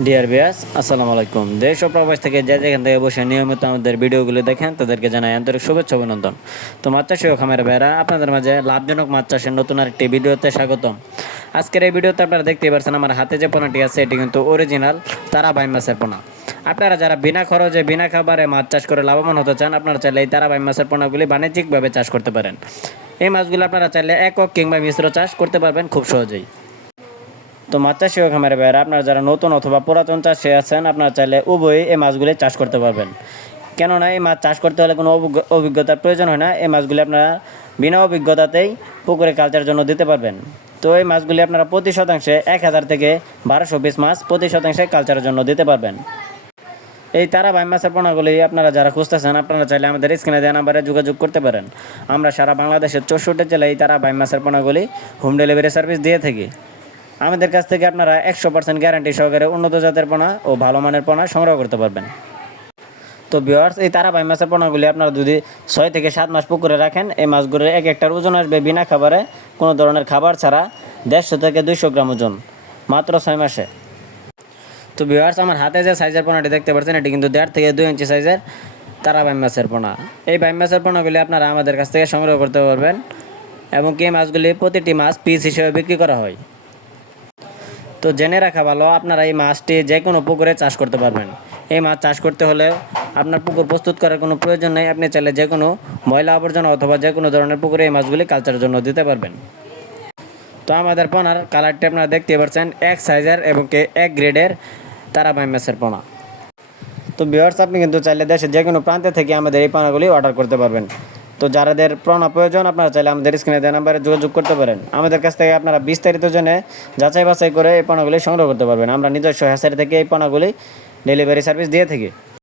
Dear viewers, আসসালামু আলাইকুম। দেশ ও প্রবাস থেকে যে যেখান থেকে বসে নিয়মিত আমাদের ভিডিওগুলো দেখেন তাদেরকে জানাই আন্তরিক শুভেচ্ছা অভিনন্দন। তো মাছ চাষি ও খামার ভাইরা, আপনাদের মাঝে লাভজনক মাছ চাষের নতুন আরেকটি ভিডিওতে স্বাগতম। আজকের এই ভিডিওতে আপনারা দেখতেই পাচ্ছেন আমার হাতে যে পোনাটি আছে এটি কিন্তু অরিজিনাল তারাবাই মাছের পোনা। আপনারা যারা বিনা খরচে বিনা খাবারে মাছ চাষ করে লাভবান হতে চান, আপনারা চাইলে এই তারাবাই মাছের পোনাগুলি বাণিজ্যিকভাবে চাষ করতে পারেন। এই মাছগুলো আপনারা চাইলে একক কিংবা মিশ্র চাষ করতে পারবেন খুব সহজেই। তো মাছ চাষি ও খামারে ভাইয়েরা, আপনারা যারা নতুন অথবা পুরাতন চাষি আছেন, আপনারা চাইলে উভয়ই এই মাছগুলি চাষ করতে পারবেন। কেননা এই মাছ চাষ করতে হলে কোনো অভিজ্ঞতার প্রয়োজন হয় না। এই মাছগুলি আপনারা বিনা অভিজ্ঞতাতেই পুকুরে কালচার জন্য দিতে পারবেন। তো এই মাছগুলি আপনারা প্রতি শতাংশে 1000 থেকে 1220 মাছ প্রতি শতাংশে কালচারের জন্য দিতে পারবেন। এই তারাবাই মাছের পোনাগুলি আপনারা যারা খুঁজতেছেন, আপনারা চাইলে আমাদের স্ক্রিনে দেওয়া নাম্বারে যোগাযোগ করতে পারেন। আমরা সারা বাংলাদেশের 64 জেলায় এই তারাবাই মাছের পোনাগুলি হোম ডেলিভারি সার্ভিস দিয়ে থাকি। আমাদের কাছ থেকে আপনারা 100% গ্যারান্টি সহকারে উন্নত জাতের পোনা ও ভালো মানের পোনা সংগ্রহ করতে পারবেন। তো ভিউয়ার্স, এই তারাবাই মাছের পোনাগুলি আপনারা যদি 6 থেকে 7 মাস পুকুরে রাখেন, এই মাছগুলোর এক একটার ওজন আসবে বিনা খাবারে, কোনো ধরনের খাবার ছাড়া 150 থেকে 200 গ্রাম ওজন, মাত্র 6 মাসে। তো ভিউয়ার্স, আমার হাতে যে সাইজের পোনাটি দেখতে পাচ্ছেন এটি কিন্তু 1.5 থেকে 2 ইঞ্চি সাইজের তারাবাই মাছের পোনা। এই বাই মাছের পোনাগুলি আপনারা আমাদের কাছ থেকে সংগ্রহ করতে পারবেন এবং এই মাছগুলি প্রতিটি মাছ পিস হিসেবে বিক্রি করা হয়। তো জেনে রাখা ভালো, আপনারা এই মাছটি যে কোনো পুকুরে চাষ করতে পারবেন। এই মাছ চাষ করতে হলে আপনার পুকুর প্রস্তুত করার কোনো প্রয়োজন নেই। আপনি চাইলে যে কোনো ময়লা আবর্জনা অথবা যে কোনো ধরনের পুকুরে এই মাছগুলি কালচারের জন্য দিতে পারবেন। তো আমাদের পোনার কালারটি আপনারা দেখতে পাচ্ছেন, এক সাইজের এবং এক গ্রেডের তারাবাই মাছের পোনা। তো ভিউয়ার্স, আপনি কিন্তু চাইলে দেশের যে কোনো প্রান্তে থেকে আমাদের এই পোনাগুলি অর্ডার করতে পারবেন। তো যাদের পোনা প্রয়োজন, আপনারা চাইলে আমাদের স্ক্রিনে দেওয়া নাম্বারে যোগাযোগ করতে পারেন। আমাদের কাছ থেকে আপনারা বিস্তারিত জেনে যাচাই বাছাই করে এই পোনাগুলি সংগ্রহ করতে পারবেন। আমরা নিজস্ব হ্যাচারি থেকে এই পোনাগুলি ডেলিভারি সার্ভিস দিয়ে থাকি।